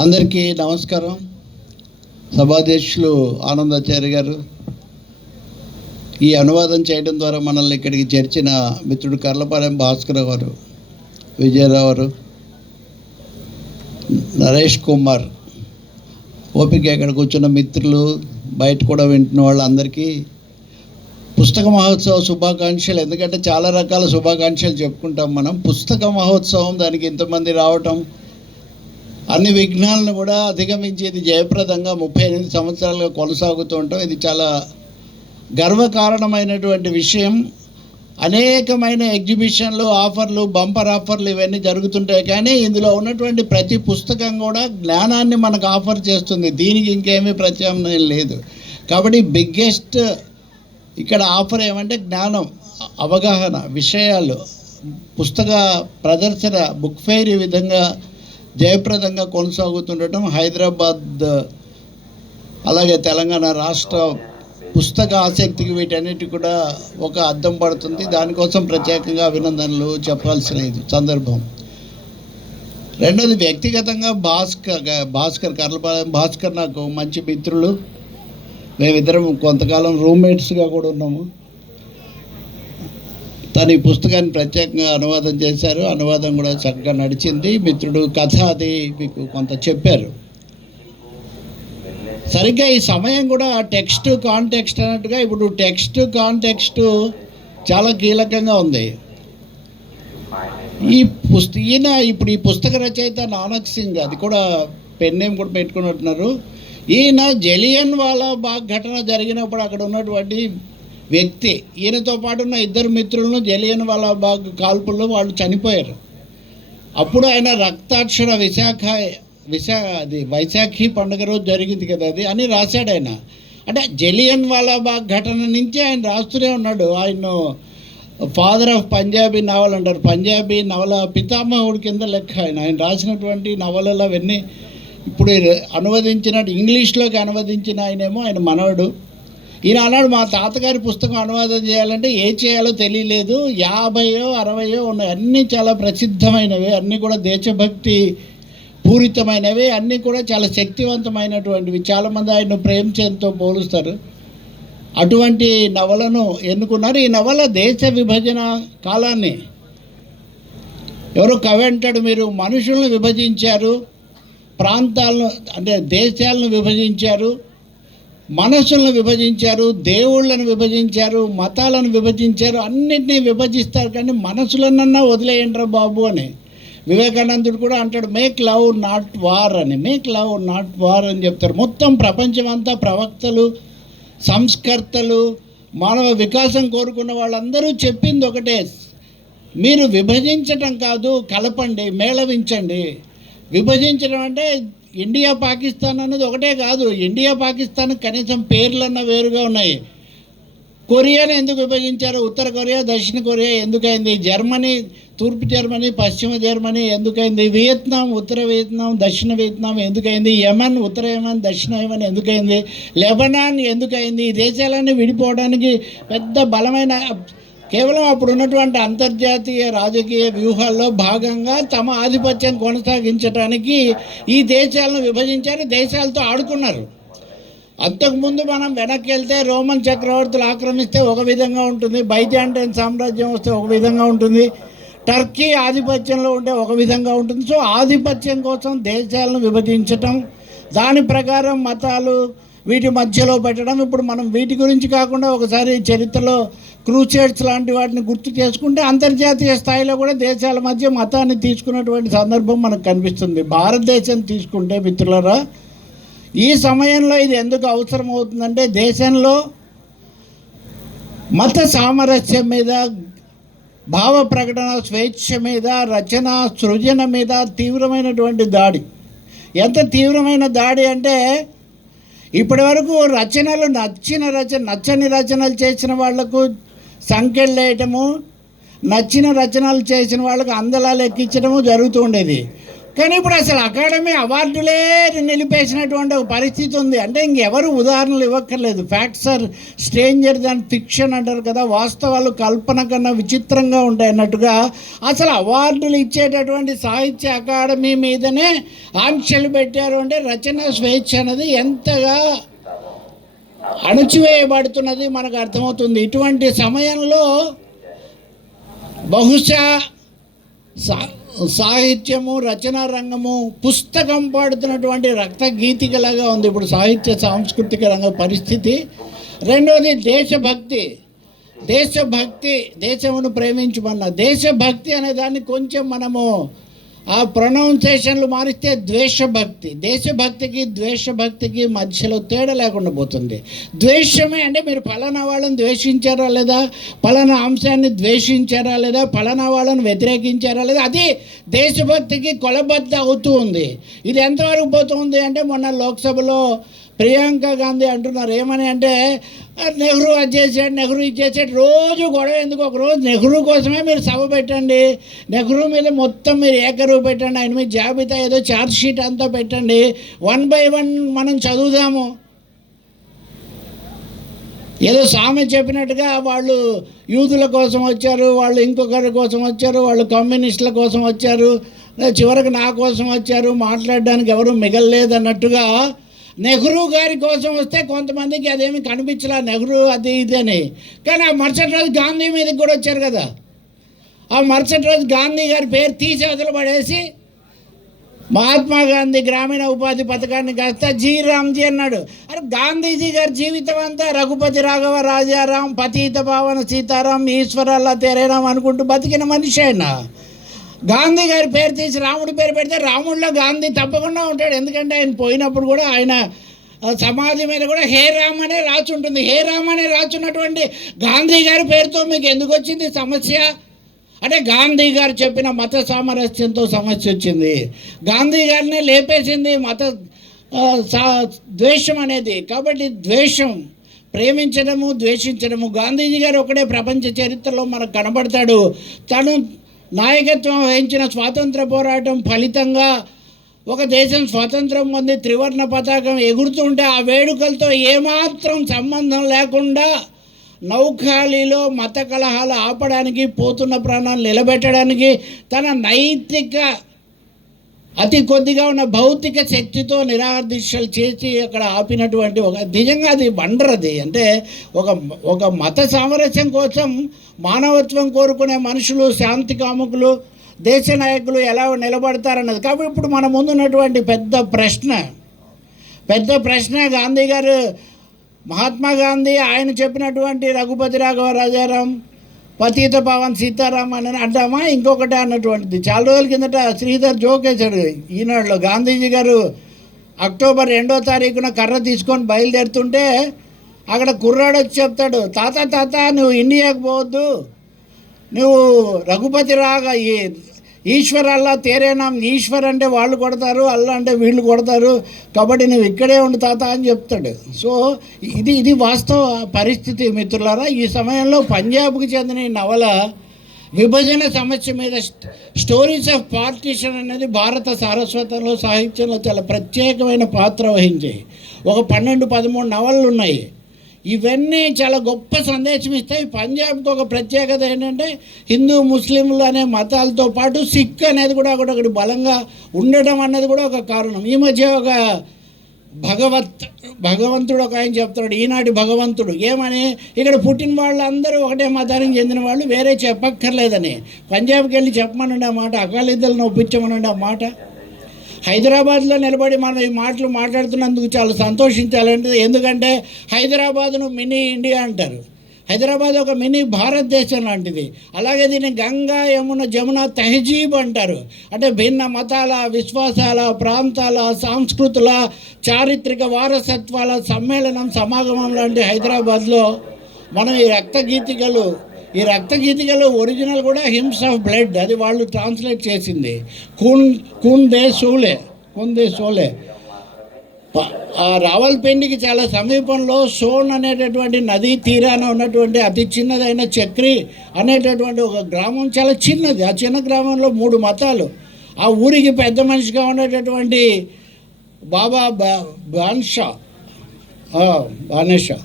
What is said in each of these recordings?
అందరికీ నమస్కారం. సభాధ్యక్షులు ఆనందాచార్య గారు, ఈ అనువాదం చేయడం ద్వారా మనల్ని ఇక్కడికి చేర్చిన మిత్రుడు కర్లపాలెం భాస్కర్ గారు, విజయరావు గారు, నరేష్ కుమార్, ఓపిక ఇక్కడ కూర్చున్న మిత్రులు, బయట కూడా వింటున్న వాళ్ళందరికీ పుస్తక మహోత్సవ శుభాకాంక్షలు. ఎందుకంటే చాలా రకాల శుభాకాంక్షలు చెప్పుకుంటాం మనం. పుస్తక మహోత్సవం, దానికి ఇంతమంది రావటం, అన్ని విఘ్నాలను కూడా అధిగమించి ఇది జయప్రదంగా 38 సంవత్సరాలుగా కొనసాగుతూ ఉంటాం. ఇది చాలా గర్వకారణమైనటువంటి విషయం. అనేకమైన ఎగ్జిబిషన్లు, ఆఫర్లు, బంపర్ ఆఫర్లు ఇవన్నీ జరుగుతుంటాయి. కానీ ఇందులో ఉన్నటువంటి ప్రతి పుస్తకం కూడా జ్ఞానాన్ని మనకు ఆఫర్ చేస్తుంది. దీనికి ఇంకేమీ ప్రత్యామ్నాయం లేదు. కాబట్టి బిగ్గెస్ట్ ఇక్కడ ఆఫర్ ఏమంటే జ్ఞానం, అవగాహన, విషయాలు, పుస్తక ప్రదర్శన, బుక్ ఫెయిర్ ఈ విధంగా జయప్రదంగా కొనసాగుతుండటం హైదరాబాద్ అలాగే తెలంగాణ రాష్ట్ర పుస్తక ఆసక్తికి వీటన్నిటి కూడా ఒక అద్దం పడుతుంది. దానికోసం ప్రత్యేకంగా అభినందనలు చెప్పాల్సిన ఇది సందర్భం. రెండోది, వ్యక్తిగతంగా భాస్కర్ కర్లపాలెం భాస్కర్ నాకు మంచి మిత్రులు. మేమిద్దరం కొంతకాలం రూమ్మేట్స్గా కూడా ఉన్నాము. తను ఈ పుస్తకాన్ని ప్రత్యేకంగా అనువాదం చేశారు. అనువాదం కూడా చక్కగా నడిచింది. మిత్రుడు కథ అది మీకు కొంత చెప్పారు. సరిగ్గా ఈ సమయం కూడా టెక్స్ట్ కాంటెక్స్ట్ అన్నట్టుగా ఇప్పుడు టెక్స్ట్ కాంటెక్స్ట్ చాలా కీలకంగా ఉంది. ఈయన ఇప్పుడు ఈ పుస్తక రచయిత నానక్ సింగ్, అది కూడా పెన్ నేమ్ కూడా పెట్టుకున్నట్టున్నారు. ఈయన జలియన్ వాలా బాగ్ ఘటన జరిగినప్పుడు అక్కడ ఉన్నటువంటి వ్యక్తి. ఈయనతో పాటు ఉన్న ఇద్దరు మిత్రులను జలియన్ వాలా బాగ్ కాల్పుల్లో వాళ్ళు చనిపోయారు. అప్పుడు ఆయన రక్తాక్షర అది వైశాఖి పండుగ రోజు జరిగింది కదా అది అని రాశాడు ఆయన. అంటే జలియన్ వాలా బాగ్ ఘటన నుంచి ఆయన రాస్తూనే ఉన్నాడు. ఆయన ఫాదర్ ఆఫ్ పంజాబీ నవల్ అంటారు. పంజాబీ నవల పితామహుడి కింద లెక్క ఆయన రాసినటువంటి నవలలు అవన్నీ ఇప్పుడు అనువదించినట్టు ఇంగ్లీష్లోకి అనువదించిన ఆయనేమో ఆయన మనవడు. ఈయన అన్నాడు, మా తాతగారి పుస్తకం అనువాదం చేయాలంటే ఏ చేయాలో తెలియలేదు. 50 60 ఉన్నాయి. అన్నీ చాలా ప్రసిద్ధమైనవి, అన్నీ కూడా దేశభక్తి పూరితమైనవి, అన్నీ కూడా చాలా శక్తివంతమైనటువంటివి. చాలామంది ఆయన ప్రేమ్చంద్తో పోలుస్తారు. అటువంటి నవలను ఎన్నుకున్నారు. ఈ నవల దేశ విభజన కాలాన్ని, ఎవరో కవి అంటాడు, మీరు మనుషులను విభజించారు, ప్రాంతాలను అంటే దేశాలను విభజించారు, మనసులను విభజించారు, దేవుళ్ళను విభజించారు, మతాలను విభజించారు, అన్నింటినీ విభజిస్తారు, కానీ మనసులనన్నా వదిలేయండిరా బాబు అని వివేకానందుడు కూడా అంటాడు. మేక్ లవ్ నాట్ వార్ అని, మేక్ లవ్ నాట్ వార్ అని చెప్తారు. మొత్తం ప్రపంచం అంతా ప్రవక్తలు, సంస్కర్తలు, మానవ వికాసం కోరుకున్న వాళ్ళందరూ చెప్పింది ఒకటే, మీరు విభజించటం కాదు, కలపండి, మేళవించండి. విభజించడం అంటే ఇండియా పాకిస్తాన్ అన్నది ఒకటే కాదు. ఇండియా పాకిస్తాన్ కనీసం పేర్లన్నా వేరుగా ఉన్నాయి. కొరియాని ఎందుకు విభజించారు? ఉత్తర కొరియా, దక్షిణ కొరియా ఎందుకైంది? జర్మనీ, తూర్పు జర్మనీ, పశ్చిమ జర్మనీ ఎందుకైంది? వియత్నాం, ఉత్తర వియత్నాం, దక్షిణ వియత్నాం ఎందుకైంది? యమన్, ఉత్తర యమన్, దక్షిణ యమన్ ఎందుకైంది? లెబనాన్ ఎందుకైంది? ఈ దేశాలన్నీ విడిపోవడానికి పెద్ద బలమైన, కేవలం అప్పుడు ఉన్నటువంటి అంతర్జాతీయ రాజకీయ వ్యూహాల్లో భాగంగా తమ ఆధిపత్యం కొనసాగించడానికి ఈ దేశాలను విభజించారు, దేశాలతో ఆడుకున్నారు. అంతకుముందు మనం వెనక్కి వెళ్తే రోమన్ చక్రవర్తులు ఆక్రమిస్తే ఒక విధంగా ఉంటుంది, బైజాంటైన్ సామ్రాజ్యం వస్తే ఒక విధంగా ఉంటుంది, టర్కీ ఆధిపత్యంలో ఉంటే ఒక విధంగా ఉంటుంది. సో ఆధిపత్యం కోసం దేశాలను విభజించటం, దాని ప్రకారం మతాలు వీటి మధ్యలో పెట్టడం. ఇప్పుడు మనం వీటి గురించి కాకుండా ఒకసారి చరిత్రలో క్రూసేడ్స్ లాంటి వాటిని గుర్తు చేసుకుంటే అంతర్జాతీయ స్థాయిలో కూడా దేశాల మధ్య మతాన్ని తీసుకున్నటువంటి సందర్భం మనకు కనిపిస్తుంది. భారతదేశం తీసుకుంటే మిత్రులారా, ఈ సమయంలో ఇది ఎందుకు అవసరం అవుతుందంటే దేశంలో మత సామరస్యం మీద, భావ ప్రకటన స్వేచ్ఛ మీద, రచన సృజన మీద తీవ్రమైనటువంటి దాడి. ఎంత తీవ్రమైన దాడి అంటే ఇప్పటి వరకు రచనలు నచ్చని రచనలు చేసిన వాళ్లకు సంఖ్యలు వేయటము, నచ్చిన రచనలు చేసిన వాళ్ళకు అందలాలు ఎక్కించడము జరుగుతూ ఉండేది. కానీ ఇప్పుడు అసలు అకాడమీ అవార్డులే నిలిపేసినటువంటి ఒక పరిస్థితి ఉంది. అంటే ఇంకెవరు ఉదాహరణలు ఇవ్వక్కర్లేదు. Facts are stranger than fiction అంటారు కదా, వాస్తవాలు కల్పన కన్నా విచిత్రంగా ఉంటాయి అన్నట్టుగా అసలు అవార్డులు ఇచ్చేటటువంటి సాహిత్య అకాడమీ మీదనే ఆంక్షలు పెట్టారు. అంటే రచన స్వేచ్ఛ అనేది ఎంతగా అణచివేయబడుతున్నది మనకు అర్థమవుతుంది. ఇటువంటి సమయంలో బహుశా సాహిత్యము, రచనా రంగము పుస్తకం పాడుతున్నటువంటి రక్త గీతికలాగా ఉంది ఇప్పుడు సాహిత్య సాంస్కృతిక రంగ పరిస్థితి. రెండవది దేశభక్తి. దేశమును ప్రేమించమన్న దేశభక్తి అనే దాన్ని కొంచెం మనము ఆ ప్రొనౌన్సేషన్లు మారిస్తే ద్వేషభక్తి. దేశభక్తికి మధ్యలో తేడా లేకుండా పోతుంది. ద్వేషమే అంటే మీరు ఫలానా వాళ్ళని ద్వేషించారా లేదా, ఫలానా అంశాన్ని ద్వేషించారా లేదా, ఫలానా వాళ్ళని వ్యతిరేకించారా లేదా, అది దేశభక్తికి కొలబద్ద అవుతూ ఉంది. ఇది ఎంతవరకు పోతుంది అంటే మొన్న లోక్సభలో ప్రియాంక గాంధీ అంటున్నారు ఏమని అంటే నెహ్రూ అది చేసాడు, నెహ్రూ ఇది చేసాడు, రోజు గొడవ ఎందుకు, ఒక రోజు నెహ్రూ కోసమే మీరు సభ పెట్టండి, నెహ్రూ మీద మొత్తం మీరు ఏకరువు పెట్టండి, ఆయన మీద జాబితా ఏదో ఛార్జ్ షీట్ అంతా పెట్టండి, 1 by 1 మనం చదువుదాము. ఏదో సామె చెప్పినట్టుగా వాళ్ళు యూదుల కోసం వచ్చారు, వాళ్ళు ఇంకొకరి కోసం వచ్చారు, వాళ్ళు కమ్యూనిస్టుల కోసం వచ్చారు, చివరికి నా కోసం వచ్చారు, మాట్లాడడానికి ఎవరు మిగలలేదు అన్నట్టుగా నెహ్రూ గారి కోసం వస్తే కొంతమందికి అదేమి కనిపించలే, నెహ్రూ అది ఇది అని. కానీ ఆ మరుసటి రోజు గాంధీ మీదకి కూడా వచ్చారు కదా, ఆ మరుసటి రోజు గాంధీ గారి పేరు తీసి వదిలి పడేసి మహాత్మా గాంధీ గ్రామీణ ఉపాధి పథకాన్ని కాస్త జీ రామ్జీ అన్నాడు. అరే గాంధీజీ గారి జీవితం అంతా రఘుపతి రాఘవ రాజారాం, పతీత పావన సీతారాం, ఈశ్వరల్లా తేరేరాం అనుకుంటూ బతికిన మనిషి ఆయన. గాంధీ గారి పేరు తీసి రాముడి పేరు పెడితే రాముడిలో గాంధీ తప్పకుండా ఉంటాడు. ఎందుకంటే ఆయన పోయినప్పుడు కూడా ఆయన సమాధి మీద కూడా హే రామ్ అనే రాసి ఉంటుంది. హే రామ్ అనే రాసున్నటువంటి గాంధీ గారి పేరుతో మీకు ఎందుకు వచ్చింది సమస్య అంటే గాంధీ గారు చెప్పిన మత సామరస్యంతో సమస్య వచ్చింది. గాంధీ గారినే లేపేసింది మత ద్వేషం అనేది. కాబట్టి ద్వేషం, ప్రేమించడము, ద్వేషించడము. గాంధీజీ గారు ఒకడే ప్రపంచ చరిత్రలో మనకు కనబడతాడు. తను నాయకత్వం వహించిన స్వాతంత్ర పోరాటం ఫలితంగా ఒక దేశం స్వాతంత్రం పొంది త్రివర్ణ పతాకం ఎగురుతుంటే ఆ వేడుకలతో ఏమాత్రం సంబంధం లేకుండా నౌఖాళీలో మత కలహాలు ఆపడానికి, పోతున్న ప్రాణాలు నిలబెట్టడానికి తన నైతిక అతి కొద్దిగా ఉన్న భౌతిక శక్తితో నిరాదీక్షలు చేసి అక్కడ ఆపినటువంటి ఒక నిజంగా అది వండరది. అంటే ఒక మత సామరస్యం కోసం మానవత్వం కోరుకునే మనుషులు, శాంతి కాముకులు, దేశ నాయకులు ఎలా నిలబడతారన్నది. కాబట్టి ఇప్పుడు మన ముందున్నటువంటి పెద్ద ప్రశ్న గాంధీ గారు, మహాత్మా గాంధీ ఆయన చెప్పినటువంటి రఘుపతి రాఘవ రాజారాం, పతీత పావన్ సీతారాం అని అంటామా ఇంకొకటి అన్నటువంటిది. చాలా రోజుల కిందట శ్రీధర్ జోక్ వేశాడు ఈనాడులో. గాంధీజీ గారు అక్టోబర్ 2వ తారీఖున కర్ర తీసుకొని బయలుదేరుతుంటే అక్కడ కుర్రాడు వచ్చి చెప్తాడు, తాత నువ్వు ఇండియాకు పోవద్దు, నువ్వు రఘుపతి రాగా ఈశ్వర్ అల్లా తేరేనాం, ఈశ్వర్ అంటే వాళ్ళు కొడతారు, అల్లా అంటే వీళ్ళు కొడతారు, కాబట్టి నువ్వు ఇక్కడే ఉండు తాత అని చెప్తాడు. సో ఇది వాస్తవ పరిస్థితి మిత్రులారా. ఈ సమయంలో పంజాబ్కి చెందిన ఈ నవల విభజన సమస్య మీద స్టోరీస్ ఆఫ్ పార్టీషన్ అనేది భారత సారస్వతంలో, సాహిత్యంలో చాలా ప్రత్యేకమైన పాత్ర వహించాయి. ఒక 12-13 నవలలు ఉన్నాయి. ఇవన్నీ చాలా గొప్ప సందేశం ఇస్తాయి. పంజాబ్కి ఒక ప్రత్యేకత ఏంటంటే హిందూ, ముస్లింలు అనే మతాలతో పాటు సిక్ అనేది కూడా ఒకటి బలంగా ఉండటం అన్నది కూడా ఒక కారణం. ఈ మధ్య ఒక భగవంతుడు ఒక ఆయన చెప్తాడు, ఈనాటి భగవంతుడు ఏమని, ఇక్కడ పుట్టిన వాళ్ళందరూ ఒకటే మతానికి చెందిన వాళ్ళు, వేరే చెప్పక్కర్లేదని. పంజాబ్కి వెళ్ళి చెప్పమనండి ఆ మాట, అకాలీదలను ఒప్పించమనండి ఆ మాట. హైదరాబాద్లో నిలబడి మనం ఈ మాటలు మాట్లాడుతున్నందుకు చాలా సంతోషించాలంటే, ఎందుకంటే హైదరాబాద్ను మినీ ఇండియా అంటారు. హైదరాబాద్ ఒక మినీ భారతదేశం లాంటిది. అలాగే దీన్ని గంగా, యమున, జమున తహజీబ్ అంటారు. అంటే భిన్న మతాల, విశ్వాసాల, ప్రాంతాల, సంస్కృతుల, చారిత్రక వారసత్వాల సమ్మేళనం, సమాగమం లాంటి హైదరాబాద్లో మనం ఈ రక్తగీతికలు ఒరిజినల్ కూడా హిమ్స్ ఆఫ్ బ్లడ్, అది వాళ్ళు ట్రాన్స్లేట్ చేసింది. కూన్ దే సోలే. ఆ రావల్పిండికి చాలా సమీపంలో సోన్ అనేటటువంటి నదీ తీరాన ఉన్నటువంటి అతి చిన్నదైన చక్రి అనేటటువంటి ఒక గ్రామం, చాలా చిన్నది. ఆ చిన్న గ్రామంలో 3 మతాలు, ఆ ఊరికి పెద్ద మనిషిగా ఉండేటటువంటి బాబా బాన్షా బానేషా,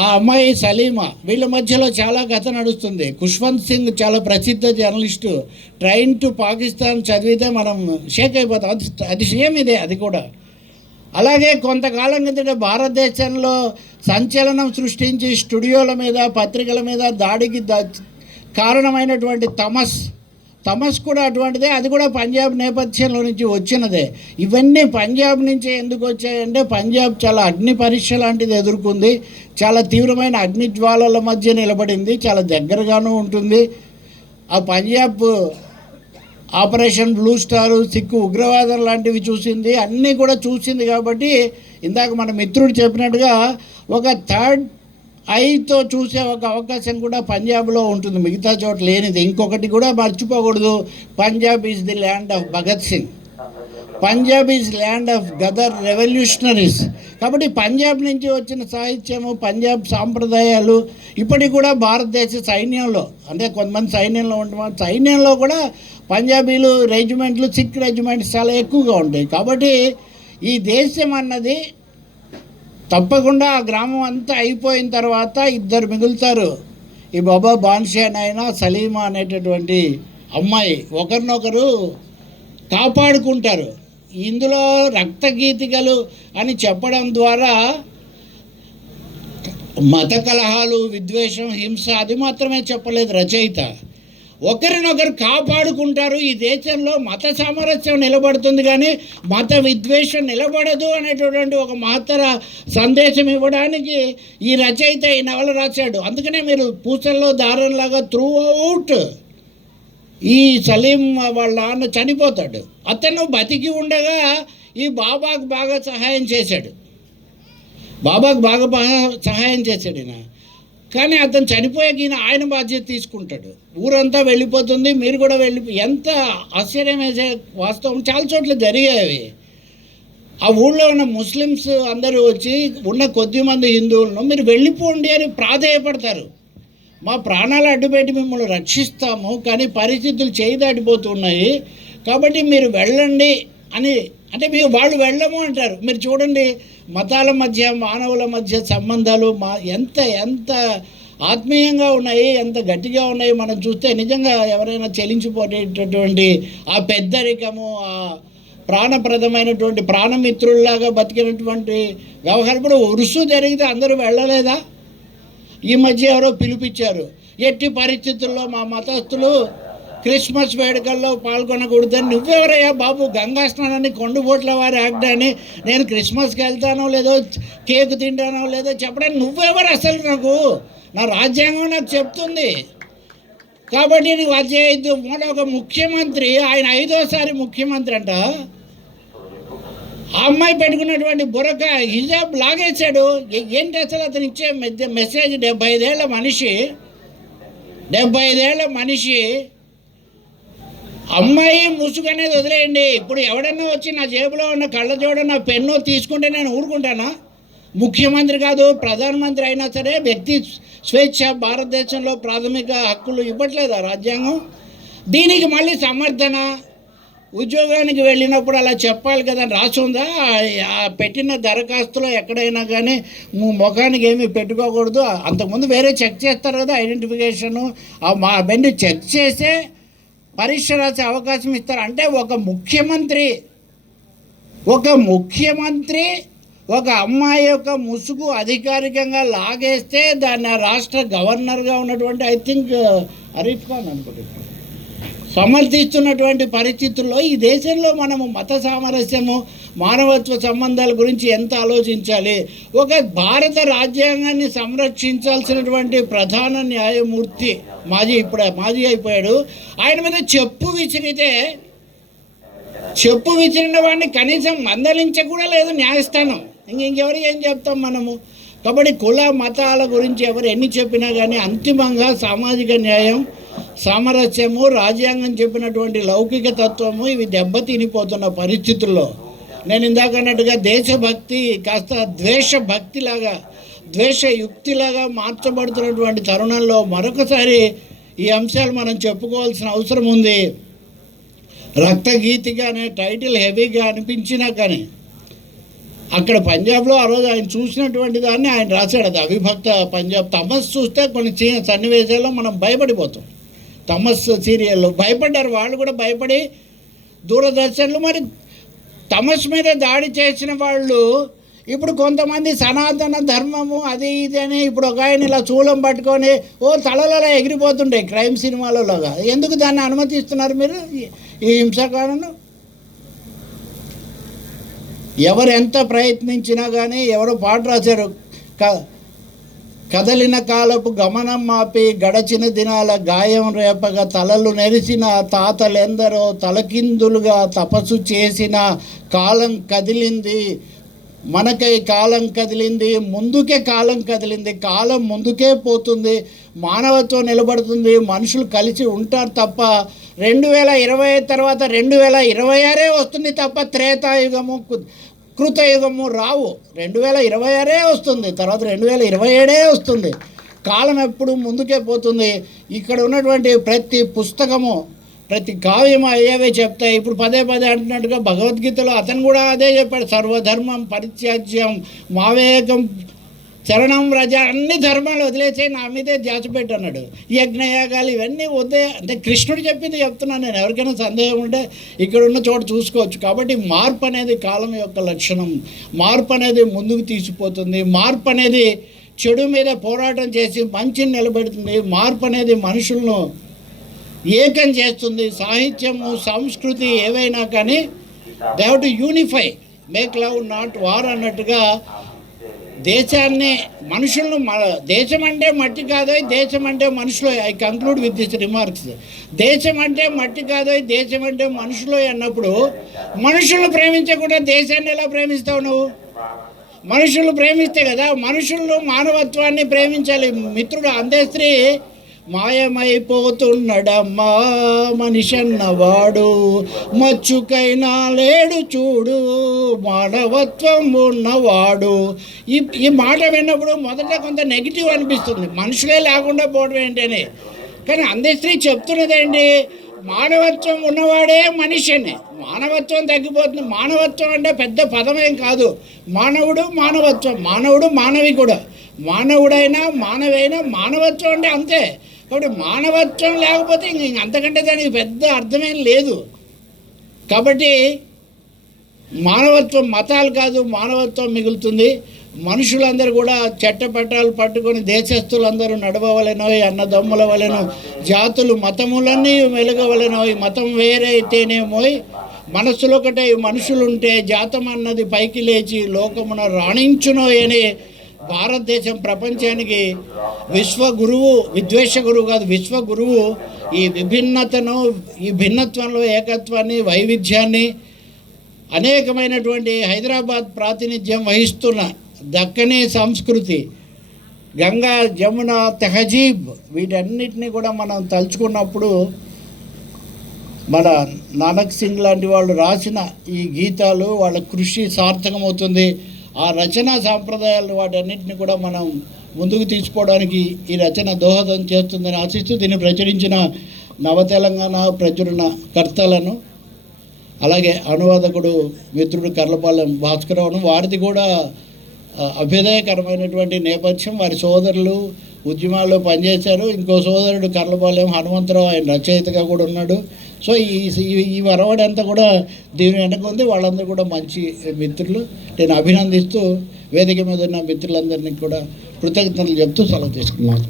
ఆ అమ్మాయి సలీమా, వీళ్ళ మధ్యలో చాలా కథ నడుస్తుంది. ఖుష్వంత్ సింగ్ చాలా ప్రసిద్ధ జర్నలిస్టు, ట్రైన్ టు పాకిస్తాన్ చదివితే మనం షేక్ అయిపోతాం. అది సేమ్ ఇదే, అది కూడా. అలాగే కొంతకాలం కిందట భారతదేశంలో సంచలనం సృష్టించి స్టూడియోల మీద పత్రికల మీద దాడికి కారణమైనటువంటి తమస్ కూడా అటువంటిదే. అది కూడా పంజాబ్ నేపథ్యంలో నుంచి వచ్చినదే. ఇవన్నీ పంజాబ్ నుంచి ఎందుకు వచ్చాయంటే పంజాబ్ చాలా అగ్ని పరీక్ష లాంటిది ఎదుర్కొంది, చాలా తీవ్రమైన అగ్ని జ్వాలల మధ్య నిలబడింది, చాలా దగ్గరగాను ఉంటుంది. ఆ Punjab operation blue star, Sikh ఉగ్రవాదం లాంటివి చూసింది, అన్నీ కూడా చూసింది. కాబట్టి ఇందాక మన మిత్రుడు చెప్పినట్టుగా ఒక థర్డ్ ఐతో చూసే ఒక అవకాశం కూడా పంజాబ్లో ఉంటుంది, మిగతా చోట లేనిది. ఇంకొకటి కూడా మర్చిపోకూడదు, Punjab is the land of Bhagat Singh, Punjab is land of Gadar revolutionaries. కాబట్టి పంజాబ్ నుంచి వచ్చిన సాహిత్యము, పంజాబ్ సాంప్రదాయాలు ఇప్పటికి కూడా భారతదేశ సైన్యంలో, అంటే కొంతమంది సైన్యంలో ఉంటున్నారు, సైన్యంలో కూడా పంజాబీలు రెజిమెంట్లు, సిక్ రెజిమెంట్స్ చాలా ఎక్కువగా ఉంటాయి. కాబట్టి ఈ దేశం అన్నది తప్పకుండా ఆ గ్రామం అంతా అయిపోయిన తర్వాత ఇద్దరు మిగులుతారు, ఈ బాబా బాన్షా అయినా సలీమా అనేటటువంటి అమ్మాయి, ఒకరినొకరు కాపాడుకుంటారు. ఇందులో రక్తగీతికలు అని చెప్పడం ద్వారా మత కలహాలు, విద్వేషం, హింస అది మాత్రమే చెప్పలేదు రచయిత. ఒకరినొకరు కాపాడుకుంటారు. ఈ దేశంలో మత సామరస్యం నిలబడుతుంది కానీ మత విద్వేషం నిలబడదు అనేటటువంటి ఒక మహత్తర సందేశం ఇవ్వడానికి ఈ రచయిత ఈ నవల రాశాడు. అందుకనే మీరు పూసల్లో దారంలాగా త్రూ అవుట్ ఈ సలీం వాళ్ళ నాన్న చనిపోతాడు, అతను బతికి ఉండగా ఈ బాబాకు బాగా సహాయం చేశాడు, సహాయం చేశాడు ఈయన. కానీ అతను చనిపోయాక ఈయన ఆయన బాధ్యత తీసుకుంటాడు. ఊరంతా వెళ్ళిపోతుంది, మీరు కూడా ఎంత ఆశ్చర్యం వేసే వాస్తవం, చాలా చోట్ల జరిగాయి. ఆ ఊళ్ళో ఉన్న ముస్లిమ్స్ అందరూ వచ్చి ఉన్న కొద్దిమంది హిందువులను మీరు వెళ్ళిపోండి అని ప్రాధేయపడతారు. మా ప్రాణాలు అడ్డుపెట్టి మిమ్మల్ని రక్షిస్తాము, కానీ పరిస్థితులు చేయి దాటిపోతున్నాయి, కాబట్టి మీరు వెళ్ళండి అని. అంటే మీరు వాళ్ళు వెళ్ళము అంటారు. మీరు చూడండి, మతాల మధ్య, మానవుల మధ్య సంబంధాలు ఎంత ఆత్మీయంగా ఉన్నాయి, ఎంత గట్టిగా ఉన్నాయి. మనం చూస్తే నిజంగా ఎవరైనా చెలించిపోయేటటువంటి ఆ పెద్దరికము, ఆ ప్రాణప్రదమైనటువంటి ప్రాణమిత్రుల్లాగా బతికినటువంటి వ్యవహారం. ఇప్పుడు ఉరుసు జరిగితే అందరూ వెళ్ళలేదా? ఈ మధ్య ఎవరో పిలిపించారు, ఎట్టి పరిస్థితుల్లో మా మతస్థులు క్రిస్మస్ వేడుకల్లో పాల్గొనకూడదని. నువ్వెవరయ్యా బాబు, గంగా స్నానాన్ని కొండబోట్ల వారి యాక్ట్ అని, నేను క్రిస్మస్కి వెళ్తానో లేదో, కేక్ తింటానో లేదో చెప్పడానికి నువ్వెవరు అసలు? నా రాజ్యాంగం నాకు చెప్తుంది. కాబట్టి నీకు అధ్యయద్దు. ఒక ముఖ్యమంత్రి, ఆయన 5వసారి ముఖ్యమంత్రి అంట, ఆ అమ్మాయి పెట్టుకున్నటువంటి బురక హిజాబ్ లాగేశాడు. ఏంటి అసలు అతను ఇచ్చే మెసేజ్? 75 ఏళ్ళ మనిషి అమ్మాయి ముసుగు అనేది వదిలేయండి. ఇప్పుడు ఎవడన్నా వచ్చి నా జేబులో ఉన్న కళ్ళజోడ, నా పెన్ను తీసుకుంటే నేను ఊరుకుంటానా? ముఖ్యమంత్రి కాదు, ప్రధానమంత్రి అయినా సరే వ్యక్తి స్వేచ్ఛ భారతదేశంలో ప్రాథమిక హక్కులు ఇవ్వట్లేదా రాజ్యాంగం? దీనికి మళ్ళీ సమర్థన, ఉద్యోగానికి వెళ్ళినప్పుడు అలా చెప్పాలి కదా, రాసుందా? పెట్టిన దరఖాస్తులో ఎక్కడైనా కానీ ముఖానికి ఏమీ పెట్టుకోకూడదు. అంతకుముందు వేరే చెక్ చేస్తారు కదా, ఐడెంటిఫికేషను, అవన్నీ చెక్ చేసే పరీక్ష రాసే అవకాశం ఇస్తారు. అంటే ఒక ముఖ్యమంత్రి ఒక అమ్మాయి యొక్క ముసుగు అధికారికంగా లాగేస్తే దాన్ని రాష్ట్ర గవర్నర్గా ఉన్నటువంటి ఐ థింక్ అరీఫ్ ఖాన్ అనుకుంటున్నాను సమర్థిస్తున్నటువంటి పరిస్థితుల్లో ఈ దేశంలో మనము మత సామరస్యము, మానవత్వ సంబంధాల గురించి ఎంత ఆలోచించాలి. ఒక భారత రాజ్యాంగాన్ని సంరక్షించాల్సినటువంటి ప్రధాన న్యాయమూర్తి మాజీ అయిపోయాడు, ఆయన మీద చెప్పు విసిరిన వాడిని కనీసం మందలించ కూడా లేదు న్యాయస్థానం. ఇంకెవరికి ఏం చెప్తాం మనము? కాబట్టి కుల మతాల గురించి ఎవరు ఎన్ని చెప్పినా కానీ అంతిమంగా సామాజిక న్యాయం, సామరస్యము, రాజ్యాంగం చెప్పినటువంటి లౌకిక తత్వము ఇవి దెబ్బతినిపోతున్న పరిస్థితుల్లో నేను ఇందాక అన్నట్టుగా దేశభక్తి కాస్త ద్వేషయుక్తిలాగా మార్చబడుతున్నటువంటి తరుణంలో మరొకసారి ఈ అంశాలు మనం చెప్పుకోవాల్సిన అవసరం ఉంది. రక్తగీతిగా అనే టైటిల్ హెవీగా అనిపించినా కానీ అక్కడ పంజాబ్లో ఆ రోజు ఆయన చూసినటువంటి దాన్ని ఆయన రాశాడు. అది అవిభక్త పంజాబ్. తమస్ చూస్తే కొన్ని సన్నివేశాల్లో మనం భయపడిపోతాం. తమస్ సీరియల్లో భయపడ్డారు వాళ్ళు కూడా, భయపడి దూరదర్శన్లు. మరి తమస్ మీద దాడి చేసిన వాళ్ళు ఇప్పుడు కొంతమంది సనాతన ధర్మము అది ఇది అని ఇప్పుడు ఒక ఆయన ఇలా చూలం పట్టుకొని తలలలో ఎగిరిపోతుండే క్రైమ్ సినిమాలలోగా. ఎందుకు దాన్ని అనుమతిస్తున్నారు మీరు, ఈ హింసాకాండను? ఎవరు ఎంత ప్రయత్నించినా కానీ, ఎవరో పాట రాశారు, కదలిన కాలపు గమనం మాపి గడచిన దినాల గాయం రేపగా తలలు నెరిసిన తాతలెందరో తలకిందులుగా తపస్సు చేసిన కాలం కదిలింది, మనకై కాలం కదిలింది, ముందుకే కాలం కదిలింది, కాలం ముందుకే పోతుంది, మానవత్వం నిలబడుతుంది, మనుషులు కలిసి ఉంటారు తప్ప 2020 తర్వాత 2026 వస్తుంది తప్ప త్రేతాయుగము కృతయుగము రావు. 2026 వస్తుంది, తర్వాత 2027 వస్తుంది. కాలం ఎప్పుడు ముందుకే పోతుంది. ఇక్కడ ఉన్నటువంటి ప్రతి పుస్తకము, ప్రతి కావ్యం అయ్యేవే చెప్తాయి. ఇప్పుడు పదే అంటున్నట్టుగా భగవద్గీతలో అతను కూడా అదే చెప్పాడు, సర్వధర్మం పరిత్యాజ్యం మావేకం శరణం రజ. అన్ని ధర్మాలు వదిలేసే నా మీదే ధ్యాస పెట్టు అన్నాడు. యజ్ఞయాగాలు ఇవన్నీ వద్దే అంటే కృష్ణుడు చెప్పింది చెప్తున్నాను నేను. ఎవరికైనా సందేహం ఉంటే ఇక్కడ ఉన్న చోట చూసుకోవచ్చు. కాబట్టి మార్పు అనేది కాలం యొక్క లక్షణం. మార్పు అనేది ముందుకు తీసిపోతుంది. మార్పు అనేది చెడు మీద పోరాటం చేసి మంచిని నిలబెడుతుంది. మార్పు అనేది మనుషులను ఏకం చేస్తుంది. సాహిత్యము సంస్కృతి ఏవైనా కానీ they have to unify, make love not war అన్నట్టుగా దేశాన్ని మనుషులను, దేశం అంటే మట్టి కాదోయ్, దేశం అంటే మనుషులు. I conclude with this remarks. దేశం అంటే మట్టి కాదోయ్, దేశం అంటే మనుషులు అన్నప్పుడు మనుషులను ప్రేమించకుండా దేశాన్ని ఎలా ప్రేమిస్తావు నువ్వు? మనుషులు ప్రేమిస్తే కదా, మనుషులను మానవత్వాన్ని ప్రేమించాలి. మిత్రుడు అందేస్త్రీ మాయమైపోతున్నడమ్మా మనిషన్నవాడు, మచ్చుకైనా లేడు చూడు మానవత్వం ఉన్నవాడు. ఈ మాట విన్నప్పుడు మొదట కొంత నెగిటివ్ అనిపిస్తుంది, మనుషులే లేకుండా పోవడం ఏంటని. కానీ అందశ్రీ చెప్తున్నదేంటి, మానవత్వం ఉన్నవాడే మనిషిని. మానవత్వం తగ్గిపోతుంది. మానవత్వం అంటే పెద్ద పదమేం కాదు. మానవుడు మానవత్వం, మానవుడు మానవికుడు, మానవుడైనా మానవైనా మానవత్వం అంటే అంతే. కాబట్టి మానవత్వం లేకపోతే ఇంక అంతకంటే దానికి పెద్ద అర్థమేం లేదు. కాబట్టి మానవత్వం మతాలు కాదు, మానవత్వం మిగులుతుంది. మనుషులందరూ కూడా చట్టపట్టాలు పట్టుకొని దేశస్తులందరూ నడవవలెనో, అన్నదమ్ముల వలెనో, జాతులు మతములన్నీ వెలగవలెనో. ఈ మతం వేరే అయితేనేమోయ్ మనస్సులో ఒకటే మనుషులుంటే జాతం అన్నది పైకి లేచి లోకమున రాణించునో అని భారతదేశం ప్రపంచానికి విశ్వగురువు, విద్వేష గురువు కాదు విశ్వగురువు. ఈ విభిన్నతను, ఈ భిన్నత్వంలో ఏకత్వాన్ని, వైవిధ్యాన్ని, అనేకమైనటువంటి హైదరాబాద్ ప్రాతినిధ్యం వహిస్తున్న దక్కనీ సంస్కృతి, గంగా జమున తెహజీబ్, వీటన్నిటిని కూడా మనం తలుచుకున్నప్పుడు మన నానక్ సింగ్ లాంటి వాళ్ళు రాసిన ఈ గీతాలు, వాళ్ళ కృషి సార్థకమవుతుంది. ఆ రచన సాంప్రదాయాలు వాటన్నిటిని కూడా మనం ముందుకు తీసుకోవడానికి ఈ రచన దోహదం చేస్తుందని ఆశిస్తూ దీన్ని ప్రచురించిన నవతెలంగాణ ప్రచురణ కర్తలను, అలాగే అనువాదకుడు మిత్రుడు కర్లపాలెం భాస్కరరావును, వారిది కూడా అభ్యుదయకరమైనటువంటి నేపథ్యం. వారి సోదరులు ఉద్యమాల్లో పనిచేశారు. ఇంకో సోదరుడు కర్లపాలెం హనుమంతరావు, ఆయన రచయితగా కూడా ఉన్నాడు. సో ఈ వరవడంతా కూడా దీని వెనక ఉంది. వాళ్ళందరూ కూడా మంచి మిత్రులు. నేను అభినందిస్తూ వేదిక మీద ఉన్న మిత్రులందరినీ కూడా కృతజ్ఞతలు చెప్తూ సెలవు తీసుకున్నాను.